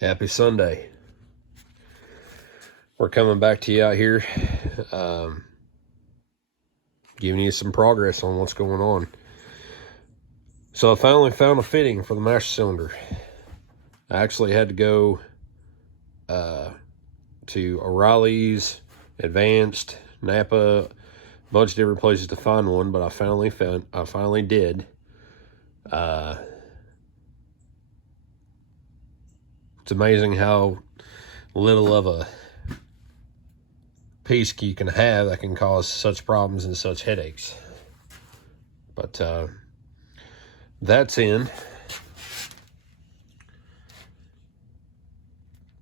Happy Sunday. We're coming back to you out here, giving you some progress on what's going on. So I finally found a fitting for the master cylinder. I actually had to go to O'Reilly's, Advanced, Napa, a bunch of different places to find one, but I finally did. It's amazing how little of a piece you can have that can cause such problems and such headaches. But that's in.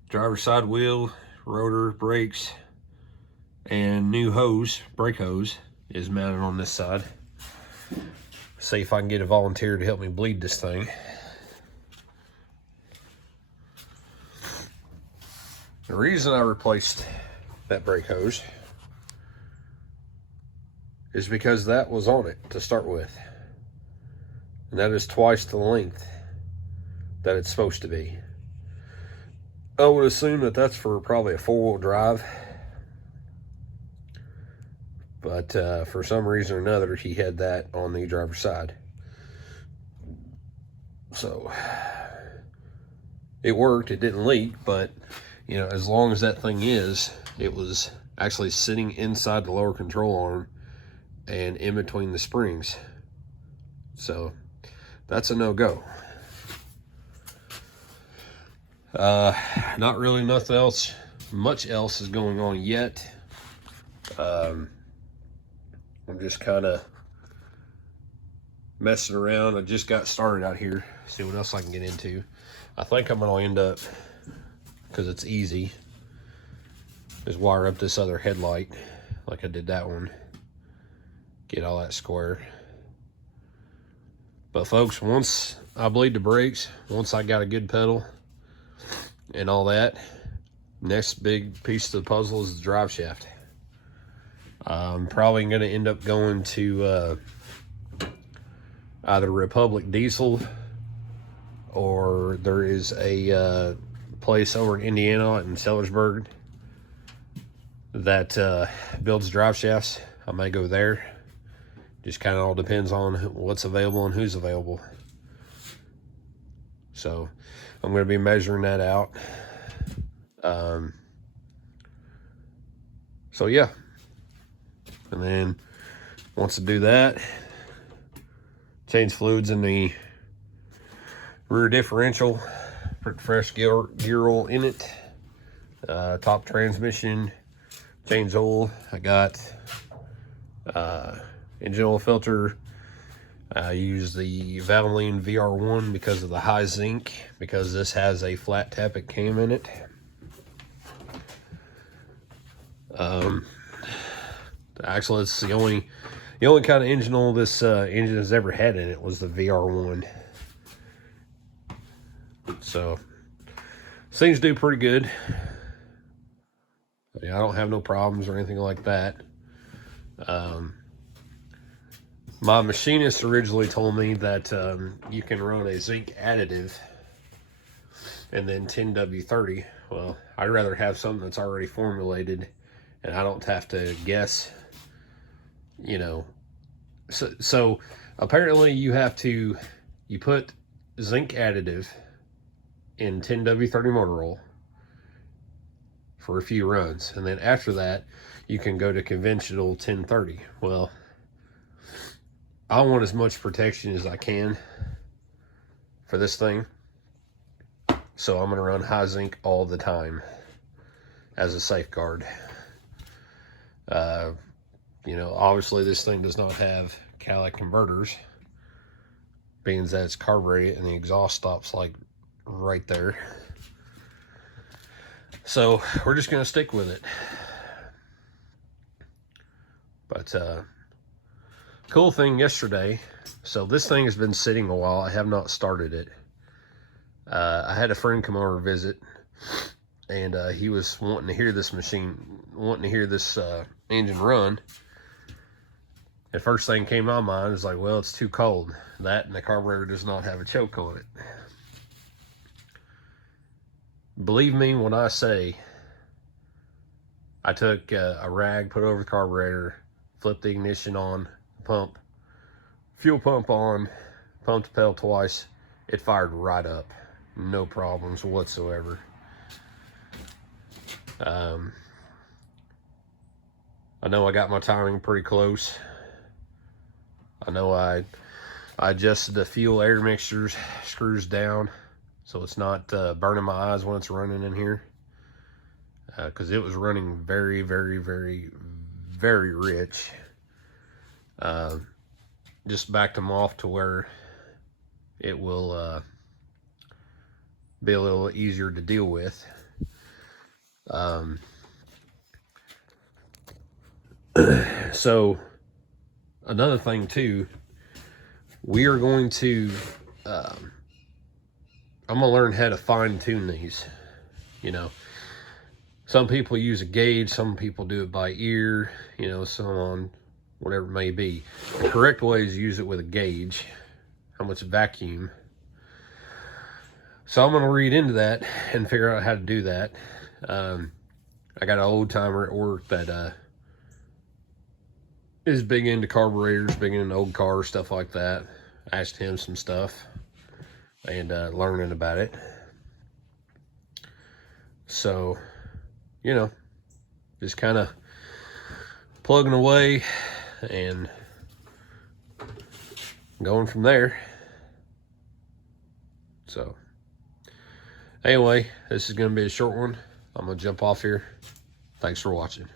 Driver's side wheel, rotor, brakes, and new hose, brake hose, is mounted on this side. See if I can get a volunteer to help me bleed this thing. The reason I replaced that brake hose is because that was on it to start with. And that is twice the length that it's supposed to be. I would assume that that's for probably a four-wheel drive. But for some reason or another, he had that on the driver's side. So it worked, it didn't leak, but you know, as long as that thing it was actually sitting inside the lower control arm and in between the springs. So that's a no-go. Not really much else is going on yet. I'm just kind of messing around. I just got started out here. See what else I can get into. I think I'm going to end up, because it's easy, just wire up this other headlight like I did that one. Get all that square. But folks, once I bleed the brakes, once I got a good pedal and all that, next big piece of the puzzle is the drive shaft. I'm probably going to end up going to either Republic Diesel, or there is a place over in Indiana in Sellersburg that builds drive shafts. I may go there. Just kind of all depends on what's available and who's available. So I'm going to be measuring that out. So yeah. And then once I do that, change fluids in the rear differential, put fresh gear oil in it, top transmission, change oil. I got engine oil filter. I use the Valvoline VR1 because of the high zinc, because this has a flat tappet cam in it. Actually, it's the only kind of engine oil this engine has ever had in it was the VR1. So things do pretty good. Yeah, I don't have no problems or anything like that. My machinist originally told me that you can run a zinc additive and then 10W30. Well, I'd rather have something that's already formulated and I don't have to guess, you know. So apparently you put zinc additive in 10W30 motor oil for a few runs, and then after that you can go to conventional 1030. Well, I want as much protection as I can for this thing, so I'm going to run high zinc all the time as a safeguard. You know, obviously this thing does not have catalytic converters, being that it's carbureted and the exhaust stops like right there. So we're just going to stick with it. But cool thing yesterday, so this thing has been sitting a while. I have not started it. I had a friend come over to visit, and he was wanting to hear this engine run. And first thing came to my mind is like, well, it's too cold. That and the carburetor does not have a choke on it. Believe me when I say I took a rag, put it over the carburetor, flipped the ignition on, pump, fuel pump on, pumped the pedal twice. It fired right up. No problems whatsoever. I know I got my timing pretty close. I know I adjusted the fuel air mixtures screws down so it's not burning my eyes when it's running in here, because it was running very, very, very, very rich. Just backed them off to where it will be a little easier to deal with. So another thing too, we are going to I'm gonna learn how to fine tune these. You know, some people use a gauge, some people do it by ear, you know, so on, whatever it may be. The correct way is use it with a gauge, how much vacuum. So I'm gonna read into that and figure out how to do that. I got an old timer at work that is big into carburetors, big into old cars, stuff like that. I asked him some stuff and learning about it. So, you know, just kind of plugging away and going from there. So, anyway, this is going to be a short one. I'm going to jump off here. Thanks for watching.